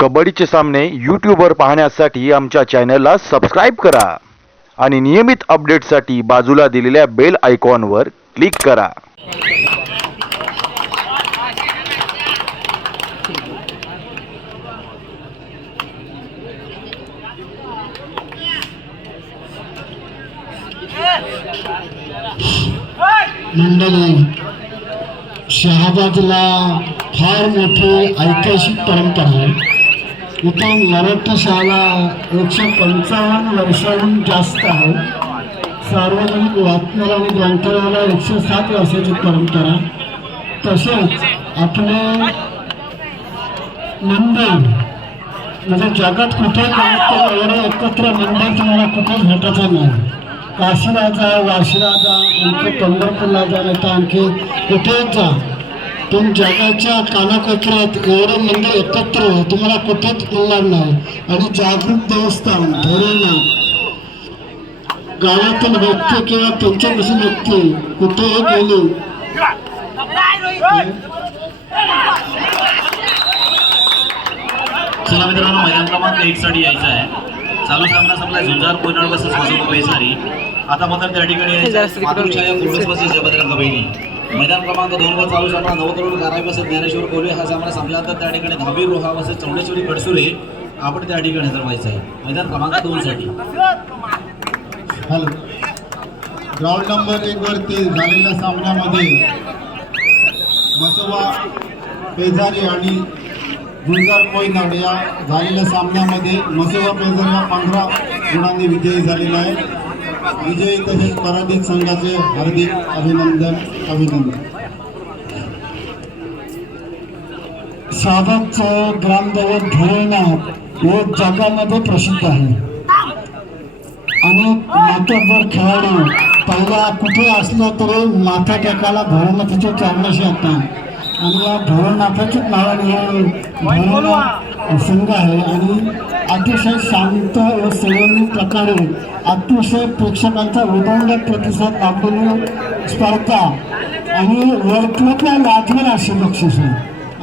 कबड्डीचे सामने यूट्यूबवर पाहण्यासाठी आमच्या चॅनलला सबस्क्राईब करा. आणि नियमित अपडेटसाठी बाजूला दिलेल्या बेल आयकॉनवर क्लिक करा. मंडळी शहाबादला फार मोठी ऐतिहासिक परंपरा आहे. इथं मराठशाला शाळा एकशे पंचावन्न वर्षाहून जास्त आहे. सार्वजनिक वाचनालय आणि ग्रंथालयाला एकशे सात वर्षाची परंपरा. तसेच आपले मंदिर म्हणजे जगात कुठे गेलं एवढं एकत्र मंदिर तुम्हाला कुठेच भेटायचं नाही. काशीला जा वाशीला जा आणखी पंढरपूरला जा नाही तर आणखी कुठेच जा. पण जगाच्या कानाकोपऱ्यात एवढं मंदिर एकत्र तुम्हाला कुठेच मिळणार नाही. आणि जागृत देवस्थान भोलेनाथ गावातील व्यक्ती किंवा त्यांच्यापासून व्यक्ती कुठेही गेली. चला मित्रांनो मैदान क्रमांक एक साठी यायचं आहे. चालू सामना संपला झुंजार कोयनाड बसेस वाजवून बेसारी. आता मात्र त्या ठिकाणी यायचं. मातृछाया पूर्वज बसेस जयभद्रंग बहिणी मैदान क्रमांक दोनवर चालू सामना नवतरुण गाराई ज्ञानेश्वर कोल्हे हा सामना संपल्यानंतर त्या ठिकाणी दहावी रोहा बसेस चौंडेश्वरी कडसुरे आपण त्या ठिकाणी हजर व्हायचं आहे. मैदान क्रमांक दोन साठी. हॅलो. ग्राउंड नंबर एक वरती झालेल्या सामन्यामध्ये मसोबा पेझारी आणि गुलजार कोयनाड या झालेल्या सामन्यामध्ये मसोबा पेझारी हा पंधरा गुणांनी विजयी झालेला आहे. विजयी तसेच पराजित संघाचे हार्दिक अभिनंदन अभिनंदन. साधकचं ग्रामदैवत भोलेनाथ व जगामध्ये प्रसिद्ध आहे. अनेक माथ्यावर खेळाडू पहिला कुठे असलं तरी माथा टेकायला भोलेनाथाच्या चरणाशी येतात. आणि या भोलेनाथाच्याच नावाने हे संघ आहे आणि अतिशय शांत व संयमी प्रकारे अतिशय प्रेक्षकांचा उदंड प्रतिसाद लाभलेली स्पर्धा आणि वर्तुळातल्या लाजवर अशी बक्षिसं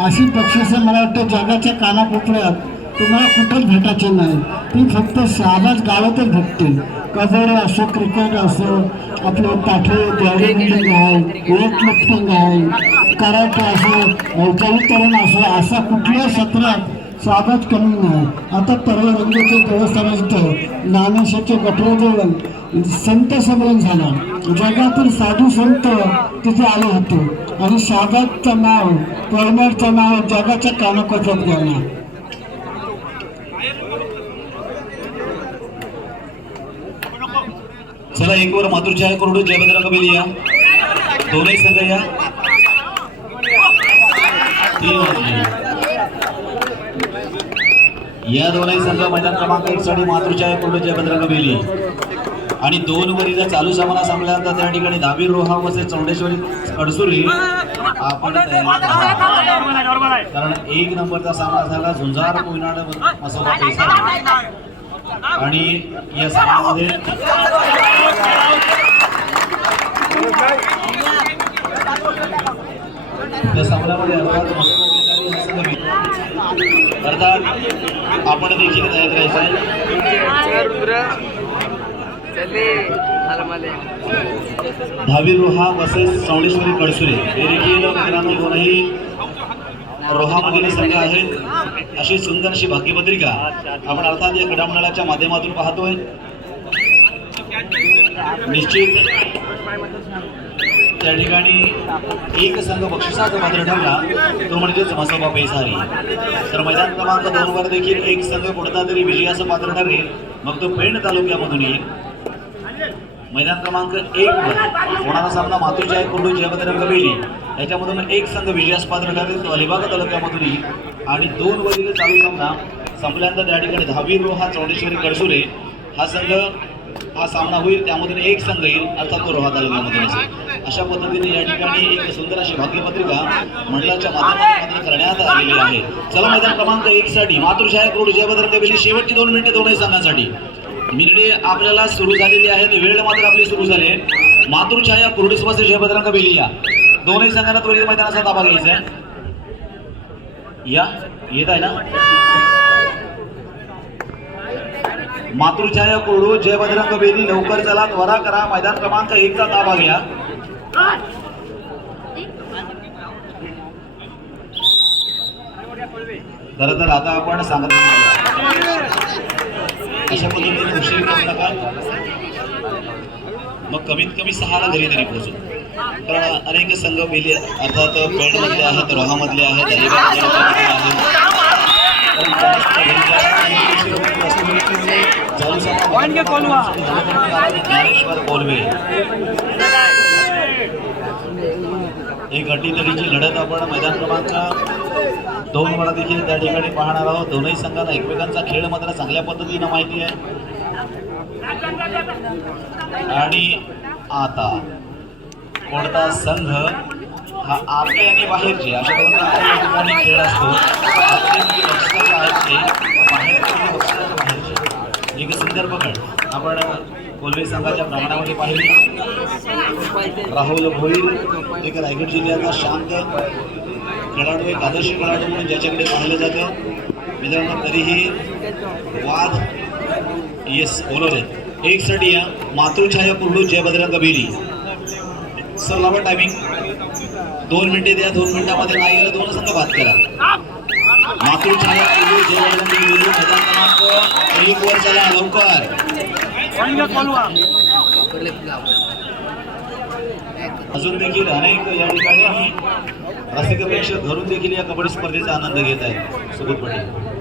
अशी बक्षिसं मला वाटतं जगाच्या कानाकोपऱ्यात तुम्हाला कुठंच भेटायचे नाही. ती फक्त साधाच गावातच भेटते. कबड्डी असो क्रिकेट असो आपलं पाठवे बॉडी आहे वेट लिफ्टिंग आहे. करायचं असो जलतरण असो असा कुठल्या सत्रात स्वागत कमी नाही. आता परवा रंगोचे देवस्थानाचं नानाशाचे गटरोजवळ संत संमेलन झाला. जगातील साधू संत तिथे आले होते. आणि शाबादचं नाव परमारचं नाव जगाच्या कानाकोपऱ्यात गेलं. चला एक वर मातृछाया करोड जयभद्रंग बेली या. दोनही संघ या. या दोनही संघ मैदान क्रमांक एक साठी मातृछाया कोरडू जयभद्रंग बेली आणि दोन वरीचा चालू सामना संपल्यानंतर त्या ठिकाणी दहावी रोहा वसे चौंडेश्वरी कडसुरी आपण. कारण एक नंबरचा सामना झाला झुंजार कोयनाड मसोबा पेसारी. आणि या सामन्यामध्ये या अर्थात अर्थात आपण देखील तयार करायचं आहे दहावी रोहा वर्सेस चौंडेश्वरी कडसुरे हे देखील मित्रांनो दोनही रोहामधील संघ आहेत. अशी सुंदर अशी भाग्यपत्रिका आपण अर्थात या घडामोडाच्या माध्यमातून पाहतोय. निश्चित त्या ठिकाणी एक संघ बक्षिसाचा पात्र ठरला तो म्हणजेच मसोबा पेसारी तर मैदान क्रमांक दोन वर देखील एक संघ कोणता तरी विजयाचं पात्र ठरेल. मग तो पेण तालुक्यामधून येईल. मैदान क्रमांक एक वर होणारा सामना मातुरच्या आहे कुंडू जयभद्रंग कबेली याच्यामधून एक संघ विजयास पात्र ठरेल तो अलिबाग तालुक्यामधून येईल. आणि दोन वरील चालू सामना संपल्यानंतर त्या ठिकाणी दहावी रोहा चौंडेश्वरी कडसुरे हा संघ हा सामना होईल त्यामधून एक संघ येईल अर्थात तो रोहा तालुक्यामधून असेल. अशा पद्धतीने या ठिकाणी एक सुंदर अशी भाग्यपत्रिका मंडळाच्या माध्यमातून करण्यात आलेली आहे. चला मैदान क्रमांक एक साठी मातृशाहेब रोड जयभद्रंग बेली शेवटची दोन मिनिटे दोनही संघांसाठी मिनिटे आपल्याला सुरू झालेली आहेत वेळ मात्र आपली सुरू झाली आहे. मातृछाया कुर्डिसवासी जयभद्रंग बेलिया? दोनही संघांना त्वरित मैदानाचा ताबा घ्यायचा आहे. या येत आहे ना? मातृछाया कोरडू जय बजरंग बेदी लवकर चला त्वरा करा मैदान क्रमांक एकचा ताबा घ्या. खरं तर आता आपण सांगत अशा पद्धतीने उशीर करू नका. मग कमीत कमी सहाला घरी तरी पोहोचू. कारण अनेक संघ मेले अर्थात पेणमधले आहेत रोहामधले आहेत अलिबाग आहेत. कोलवे एक अटीतटीची लढत आपण मैदान क्रमांक दोन वर देखील त्या ठिकाणी पाहणार आहोत. दोनही संघाला एकमेकांचा खेळ मात्र चांगल्या पद्धतीनं माहिती आहे. आणि आता कोणता संघ हा आतले आणि बाहेरचे अशा दोन प्रकारच्या ठिकाणी खेळ असतो. आतले आहेत बाहेरचे बाहेरचे एक संदर्भ पकड आपण कोल्हे संघाच्या प्रमाणामध्ये पाहिले. राहुल भोईर एक रायगड जिल्ह्याचा शांत खेळाडू एक आदर्श खेळाडू म्हणून ज्याच्याकडे पाहिलं जातं. मित्रांनो तरीही वाद येस बोलवले. एक सडिया मातृछाया कुर्डू जय बजरंग बेली सर लावा टायमिंग दोन मिनिटे द्या दोन मिनिटामध्ये नाही गेलं दोन संघ बात करा. मातृछाया एक वर चला लवकर. अजून देखील अनेक या ठिकाणी रसिक प्रेक्षक घरून देखील या कबड्डी स्पर्धेचा आनंद घेत आहे सुबोध पटेल.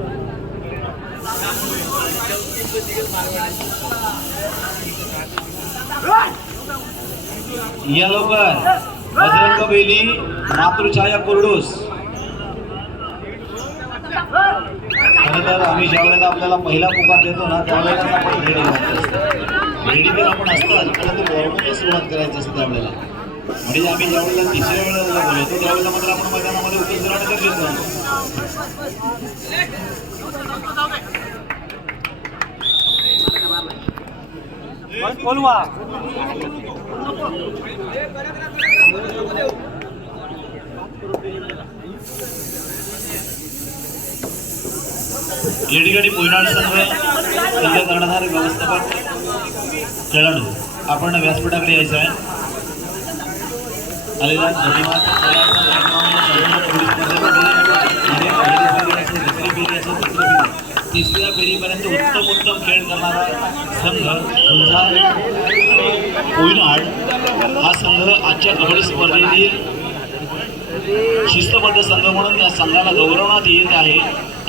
या लवकर. बजरंग बेली मातृछाया कुरडूस. खरं तर आम्ही ज्या वेळेला आपल्याला पहिला पुकार देतो ना त्यावेळेला आपण रेडी होतो रेडी तर आपण असतात सुरुवात करायची असते त्यावेळेला म्हणजे आम्ही ज्या वेळेला तिसऱ्या वेळेला बोलतो त्यावेळेला मात्र आपण मैदानामध्ये उपस्थित राहणं गरजेचं आहे. बोलवा? ठिकाणी पोयनाड संघ संघ करणारे व्यवस्थापक खेळाडू आपण व्यासपीठाकडे यायचं आहे आलेला प्रतिमा तिसऱ्या फेरीपर्यंत उत्तम उत्तम खेळ करणारा संघ म्हणजे तुमचा कोयनाड हा संघ आजच्या कबड्डी स्पर्धेतील शिस्तबद्ध संघ म्हणून या संघाला गौरवण्यात येत आहे.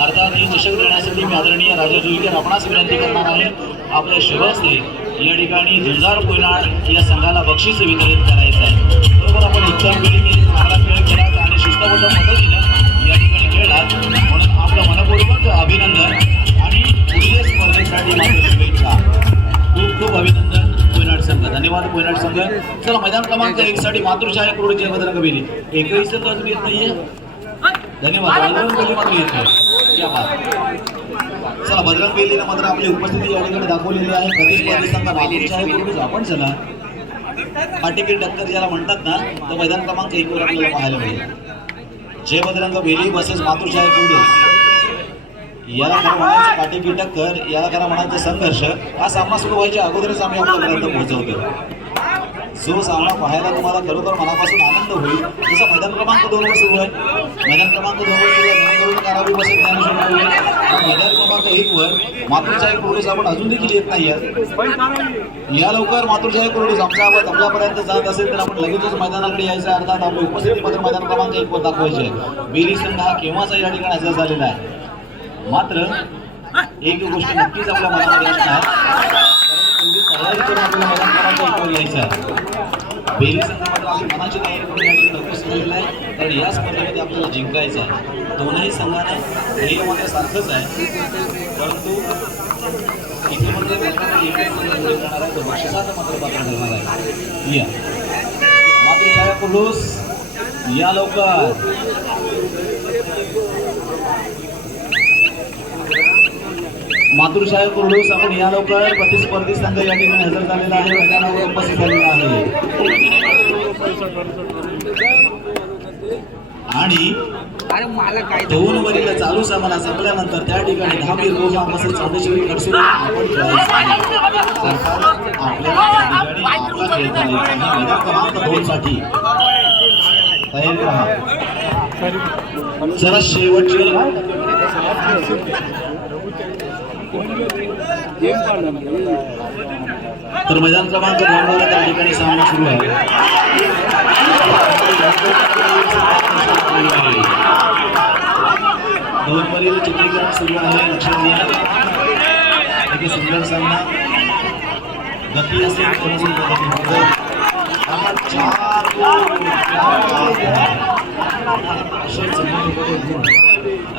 अर्थात ही चषक देण्यासाठी मी आदरणीय राजा जोईकर आपणास विनंती करणार आहे. आपल्या शुभस्ते या ठिकाणी झुंजार कोयनाड या संघाला बक्षीस वितरित करायचं आहे. बरोबर आपण उत्तम वेळी चांगला खेळ केला आणि शिस्तबद्ध पद्धतीनं या ठिकाणी खेळला म्हणून आपलं मनपूर्वक अभिनंदन. खूप खूप अभिनंदन कोयनाड संघ धन्यवाद कोयनाड संघ चला मैदान क्रमांक एक साठी मातृछाया करोड जय बजरंग एकही संघ अजून येत नाहीये धन्यवाद बजरंग बेली मात्र येतोय या चला बजरंग बेलीला मात्र आपली उपस्थिती या ठिकाणी दाखवलेली आहे प्रतिस्पर्धी संघ मातृछाया करोड आपण चला पाटिकी टक्कर ज्याला म्हणतात ना तो मैदान क्रमांक एक वर आपल्याला पाहायला मिळेल. जय बजरंग बेली वर्सेस मातृछाया करोड याला खरं म्हणायचं काटेकी टक्कर याला खरं म्हणायचं संघर्ष हा सामना सुरू व्हायच्या अगोदरच आम्ही आपल्यापर्यंत पोहोचवतो जो सामना पाहायला तुम्हाला खरोखर मनापासून आनंद होईल जसं मैदान क्रमांक दोन वर सुरू आहे. मैदान क्रमांक दोन वर सुरू आहे. कारावी बसत ज्ञानेश्वर मैदान क्रमांक एक वर मातृछाया कुरडूस आपण अजून देखील येत नाही या लवकर मातृछाया कुरडूस आमचा आवाज आपल्यापर्यंत जात असेल तर आपण लगेचच मैदानाकडे यायचं. अर्थात आपली उपस्थिती मात्र मैदान क्रमांक एक वर दाखवायची आहे. बेली संघ हा केव्हाचा या ठिकाणी हजर झालेला आहे? मात्र एक गोष्ट नक्कीच आपल्या मनामध्ये तयारी करून आपल्याला मैदान यायचं आहे. मनाची तयारी करून या आहे. कारण या स्पर्धेमध्ये आपल्याला जिंकायचं आहे. दोनही संघाने ध्येय मात्र सारखंच आहे. परंतु इथे म्हणजे प्रकारे आहे बक्षिसाचं मात्र पात्र ठरणार आहे. या. या लवकर. मातृछाया कुर्डूस आपण या लवकर प्रतिस्पर्धी संघ या ठिकाणी हजर झालेला आहे. मैदानावर उपस्थित झालेला आहे. आणि दोन वरील चालू सामना संपल्यानंतर त्या ठिकाणी दहावी रोहा मसल चौदेश्वरी कडसून आपण क्रमांक दोन साठी तयारी राहा जरा शेवटचे तर मैदान क्रमांक दोन त्या ठिकाणी सामना सुरू आहे. दोन वरील चित्रीकरण सुरू आहे. लक्षात घ्या. एक सुंदर सामना. गती असेल कोणाची गती. चार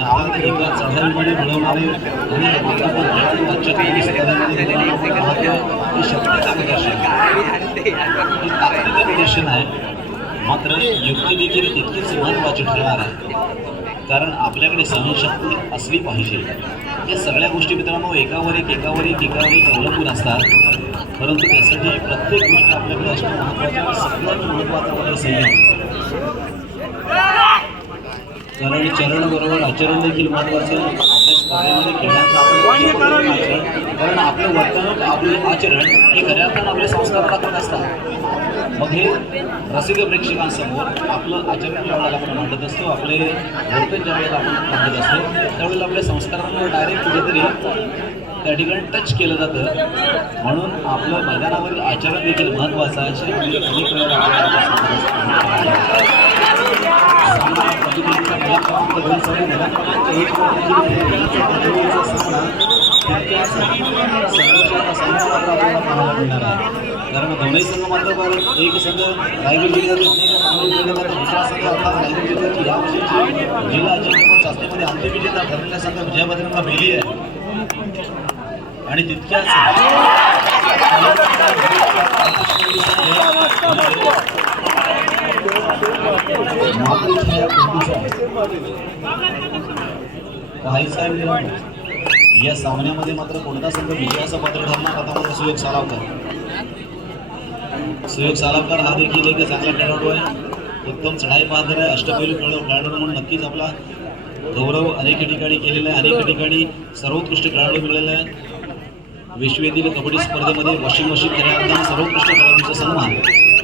गोल. असे चांगले गोल. आपण एका चढाईमध्ये मिळवणारे आणि एका आजच्या काही स्पर्धांमध्ये शक्तीचं प्रदर्शन ही प्रदर्शन आहे मात्र युक्ती देखील तितकीच महत्त्वाची ठरणार आहे कारण आपल्याकडे सहनशक्ती असली पाहिजे या सगळ्या गोष्टी मित्रांनो एकावर एक एकावर एक एकावर एक अवलंबून असतात परंतु त्यासाठी प्रत्येक गोष्ट आपल्याकडे असणं महत्त्वाचं आहे. सगळ्यात महत्त्वाचं म्हणजे संयम कारण चरण बरोबर आचरण देखील महत्वाचं आपल्या स्पर्धेमध्ये खेळण्याचं आपण आचरण कारण आपलं वर्तणूक आपलं आचरण हे खऱ्या अर्थानं आपले संस्कार दाखवत असतात मग हे रसिक प्रेक्षकांसमोर आपलं आचरण ज्या वेळेला आपण मांडत असतो. आपले वर्तन ज्या वेळेला आपण मांडत असतो. त्यावेळेला आपल्या संस्कारांना डायरेक्ट कुठेतरी त्या ठिकाणी टच केलं जातं. म्हणून आपलं मैदानावरील आचरण देखील महत्त्वाचं आहे. कारण दोन्ही संघ मात्र एक संघ रायगड जिल्ह्यातील रायगड जिल्ह्याची या जिल्हा अजिंक्यपद चाचणीमध्ये अंतिम विजेता ठरलेला संघ आहे आणि तितक्याच या सामन्यामध्ये मात्र कोणता संघ विजयाचं पात्र ठरणार आता मात्र सुयोग सालावकर. सुयोग सालावकर हा देखील एक चांगला खेळाडू आहे. उत्तम चढाई पाहत आहे. अष्टपैलू खेळाडू खेळाडू म्हणून नक्कीच आपला गौरव अनेक ठिकाणी केलेला आहे. अनेक ठिकाणी सर्वोत्कृष्ट खेळाडू मिळालेला आहे. विश्वेतील कबड्डी स्पर्धेमध्ये वॉशिंग मशीन खेळाडूंना सर्वोत्कृष्ट खेळाडूंचा सन्मान.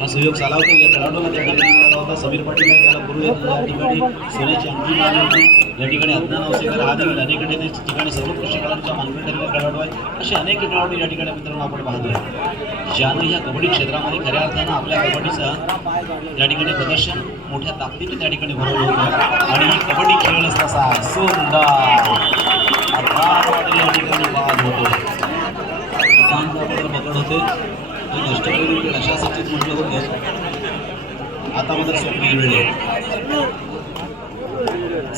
हा सुयोग होता. या खेळाडूला त्या ठिकाणी मिळाला होता. समीर पाटील त्याला पूर्वी या ठिकाणी सोन्याची अंतिम मिळाली होती. या ठिकाणी अज्ञान अवशेकर हा देखील अनेक ठिकाणी सर्वोत्कृष्ट खेळाडूचा मानकरी ठरलेला खेळाडू आहे असे अनेक खेळाडू या ठिकाणी मित्रांनो आपण पाहतोय ज्यानं या कबड्डी क्षेत्रामध्ये खऱ्या अर्थानं आपल्या कबड्डीचं त्या ठिकाणी प्रदर्शन मोठ्या ताकदीने त्या ठिकाणी भरवलं होतं. आणि ही कबड्डी खेळच तसा सुंदर. या ठिकाणी बाद होतो. पकड होते. एक अष्टपैलू खेळ अशासाठीच म्हटलं होतं. आता मात्र स्वप्न वेळ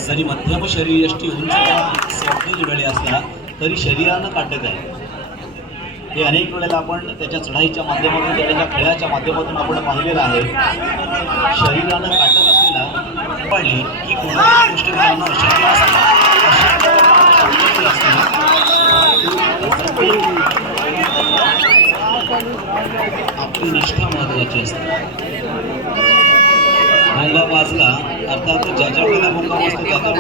जरी मध्यम शरीर यष्टी सुद्धा स्वप्नील वेळे असला तरी शरीरानं काटत आहे. हे अनेक वेळेला आपण त्याच्या चढाईच्या माध्यमातून त्याच्या खेळाच्या माध्यमातून आपण पाहिलेलं आहे. शरीरानं काटत असलेला पडली की कोणत्याही गोष्ट मिळवणं अशक्य आपली निष्ठा महत्वाची असते महिला वाचला अर्थात ज्याच्या वेळेला मुक्काम असतो त्याच्या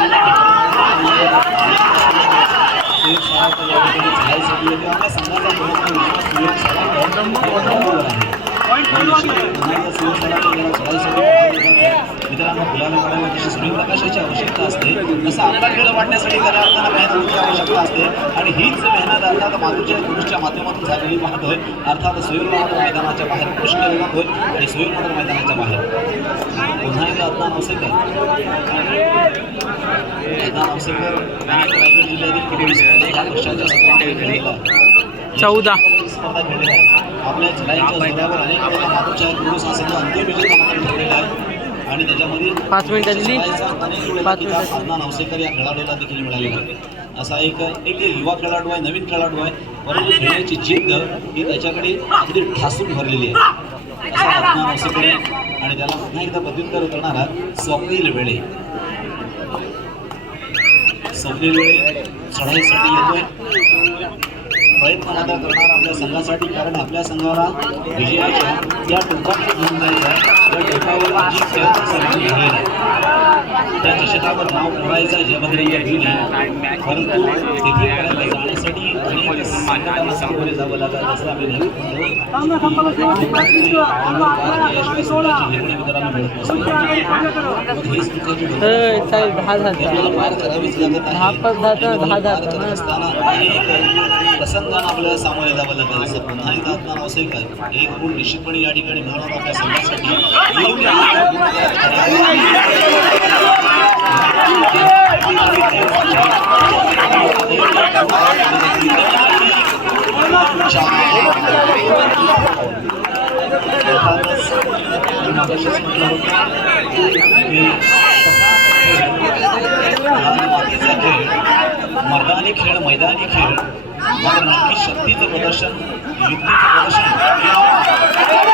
आपल्या मित्रांनो फुलाला वाढायला सूर्यप्रकाशाची आवश्यकता असते. तसं आपला खेळ वाढण्यासाठी खऱ्या अर्थानं मेहनतीची आवश्यकता असते. आणि हीच मेहनत अर्थात मातृच्या पुरुषच्या माध्यमातून झालेली पाहतोय अर्थात सुयोग मात्र मैदानाच्या बाहेर पुश केला आणि सुयोग मात्र मैदानाच्या बाहेर. पुन्हा एकदा अज्ञान अवसेकर का अवसेकर रायगड जिल्ह्यातील या चौदा. स्पर्धा खेळलेला आहे आपल्या चढाईच्या जोरावर अनेक वेळेला मातृच्या पुरुष हा संघ अंतिम विजेता मात्र ठरलेला आहे. आणि त्याच्यामध्ये पाच मिनिटं दिली? चढाईचा अनेक वेळेला किताब मिनिटं. अदनान अवसेकर या खेळाडूला देखील मिळालेला आहे असा एक एक युवा खेळाडू आहे नवीन खेळाडू आहे. परंतु खेळण्याची जिद्द ही त्याच्याकडे अगदी ठासून भरलेली असा आहे. आणि त्याला पुन्हा एकदा प्रत्युत्तर करणारा स्वप्नील वेळे. स्वप्नील वेळे चढाईसाठी येतोय. प्रयत्न मात्र करणार आपल्या संघासाठी कारण आपल्या संघाला विजयाच्या या टोकावर घेऊन जायचं आहे. या टोकावर जी खेळ झालेला त्या चषकावर नाव मोडायचं जयभद्रय्या गेली परंतु तिथेपर्यंत जाण्यासाठी अनेक संकटांना सामोरे जावं लागत असं आम्ही दहा झाले. दहा पाच दहा दहा दहा प्रसंगानं आपल्याला सामोरे जावं लागत असं पुन्हा एकदा आपण व्यावसायिक एक गुण निश्चितपणे या ठिकाणी मिळवणार आपल्या संघासाठी खेळ मर्दानी खेळ मैदानी खेळ. मात्र नक्की शक्तीचं प्रदर्शन युक्तीचं प्रदर्शन.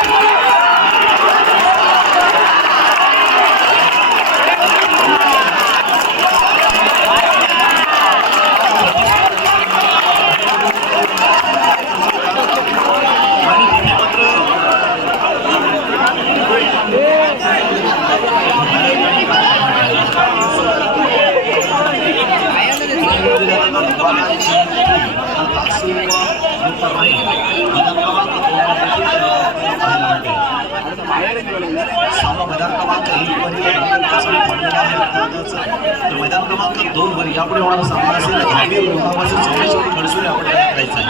मैदान क्रमांक दोन वर यापुढे होणारा सामना असेल धाबी रोहापासून चौवेश्वरी खडसुरी आपण करायचा आहे.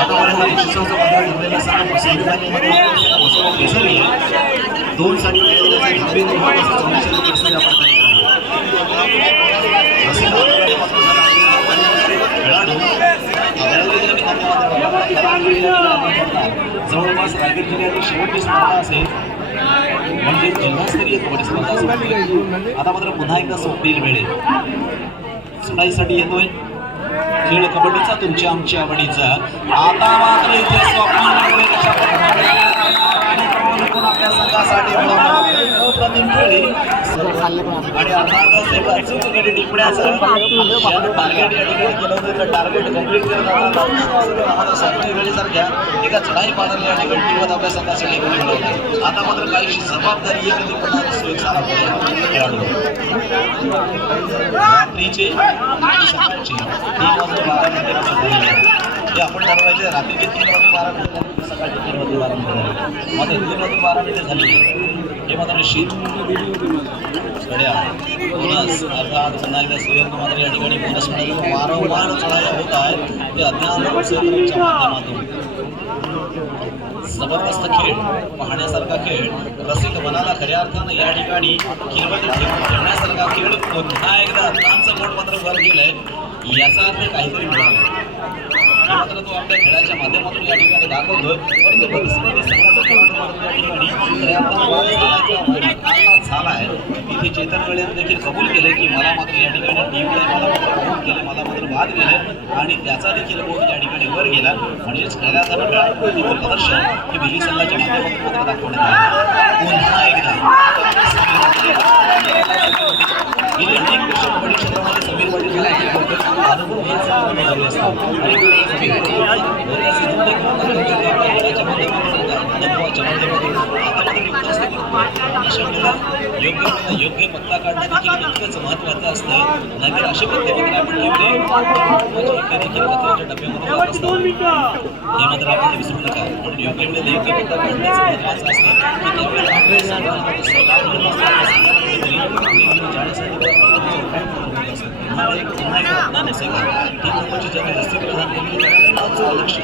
आतापर्यंत दोन साठी तयार आपण करायचा जवळपास रायगड जिल्ह्यातील शेवटची स्पर्धा असेल. म्हणजे जिल्हास्तरीय कबड्डी स्पर्धा असेल. आता मात्र पुन्हा एकदा स्वप्नील वेळे सुनाईसाठी येतोय. खेळ कबड्डीचा तुमच्या आमच्या आवडीचा. आता मात्र इथे स्वप्नील कशा प्रकारे आपल्या संघासाठी प्रतिम खेळी. आणि अर्थातच एक टिपण्याचं टार्गेट या ठिकाणी केलं होतं तर टार्गेट कंप्लीट करत एका चढाई पाहण्याला या ठिकाणी टिकवत आपल्या संघासाठी होतं आता मात्र काहीशी जबाबदारी आहे ती खेळाडू रात्रीचे तीन वाजून बारा मिनिटे? आहे आपण ठरवायचे रात्रीचे तीन वाजून बारा सकाळचे तीन वाजून बारा मिनिटे झाले. मात्र तीन वाजून बारा मिनिटे झाली. म्हणजे मात्र शीत घड्या बोनस अर्थात पुन्हा एकदा सूर्यंक मात्र या ठिकाणी बोनस मिळाले वारंवार चढाया होत आहेत ते अज्ञात सहकार्याच्या माध्यमातून. जबरदस्त खेळ पाहण्यासारखा खेळ रसिक मनाला खऱ्या अर्थानं या ठिकाणी खेळमध्ये ठेवून खेळण्यासारखा खेळ पुन्हा एकदा अर्थांचं बोट मात्र वर गेलंय याचा अर्थ काहीतरी मिळालं. मात्र तो आपल्या खेळाच्या माध्यमातून या ठिकाणी दाखवतोय. परंतु परिस्थिती संघाचा झाला आहे. तिथे चेतन गळ्याने देखील कबूल केले की मला मात्र या ठिकाणी टीमला मला मात्र कबूल केले मला मात्र बाद गेले. आणि त्याचा देखील बोट या ठिकाणी वर गेला. म्हणजेच खेळाचा अर्थानं खेळाडू प्रदर्शन हे विली संघाच्या माध्यमातून मात्र दाखवण्यात आले. पुन्हा एकदा गेली अनेक वर्ष कबड्डी क्षेत्रामध्ये समीर पाटील यांचे अनुभव हे सर्वांना झाले असतात. आणि समीर पाटील बोलण्याचे दोन एक खेळाच्या माध्यमातून अनुभवाच्या माध्यमातून आता मात्र नियुक्त असते. अशा वेळेला योग्य वेळेला योग्य पत्ता काढणं देखील इतकंच महत्त्वाचं असतं नाहीतर असे पत्ते वगैरे आपण ठेवले तर महत्त्वाचे पत्ते देखील कचऱ्याच्या डब्यामध्ये जात असतात. हे मात्र आपण विसरू नका म्हणून योग्य वेळेला योग्य पत्ता काढण्याचं महत्त्वाचं असतं की त्यावेळेला आपल्या लक्ष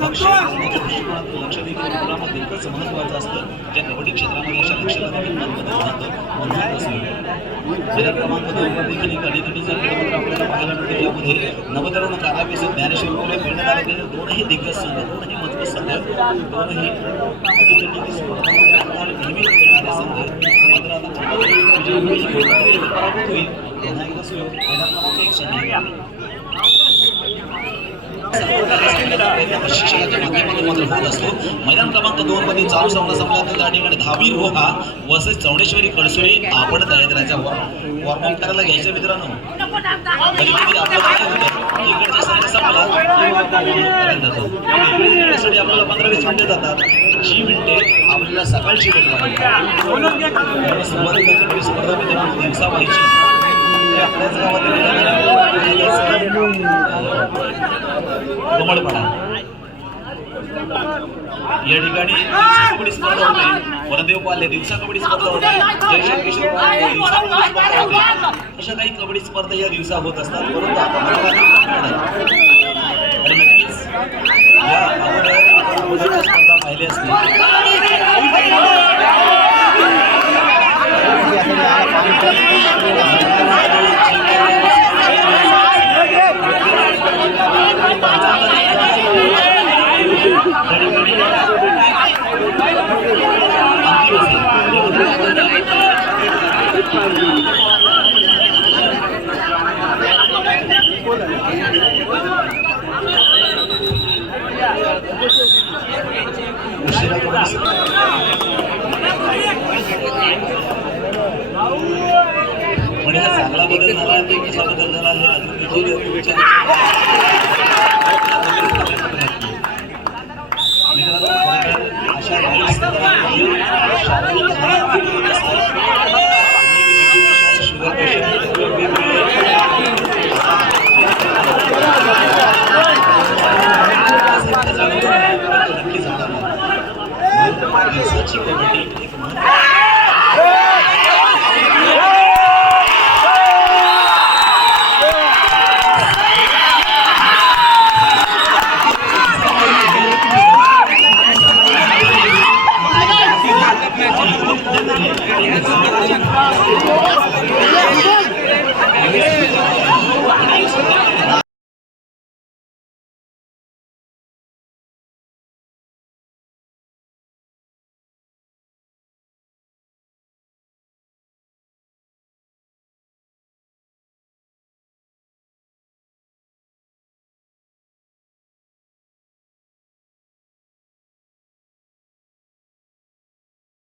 लक्ष लक्ष देखील मुलामध्ये तितकंच महत्त्वाचं असतं ज्या कबड्डी क्षेत्रामध्ये अशा लक्षाला देखील महत्त्वाचं राहतं पुन्हा एकदा सुरू जिल्हा क्रमांक दोनवर देखील एक अडीतडीचा खेळ आपल्याला पाहायला मिळतो यामध्ये नवतरुण कारावीस ज्ञानेश्वर मोरे मिळण्यात आलेले दोनही दिग्गज संघ दोनही मजबूत संघ दोनही अडीतडीची स्पर्धा नेहमी खेळणारे संघ. शिक्षणाच्या माध्यमातून मात्र होत असतो मैदान क्रमांक दोन मध्ये चालू सामना संपल्यानंतर त्या ठिकाणी दहावी रोहा वर्सेस चौडेश्वरी कडसुरी आपण दरिद्राचा वॉर्म वॉर्मअप करायला घ्यायचं मित्रांनो इकडचा संपला जातो. आपल्याला पंधरा वीस मिनिटे जातात जी मिनिटे आपल्याला सकाळची भेटवायची आणि सुरुवातीला कबड्डी स्पर्धा दिवसा व्हायची आपल्याच गावात कमळपणा या ठिकाणी दिवसा कबड्डी स्पर्धा होते. वरदेव पाले दिवसा कबड्डी स्पर्धा होते. जयशंकर किशोर दिवसा कबड्डी स्पर्धा होते. अशा काही कबड्डी स्पर्धा या दिवसा होत असतात. परंतु आता मला आणि नक्कीच या अगोदर स्पर्धा पाहिल्या असतील उशिरा कबड्डी स्पर्धा म्हणजे हा चांगला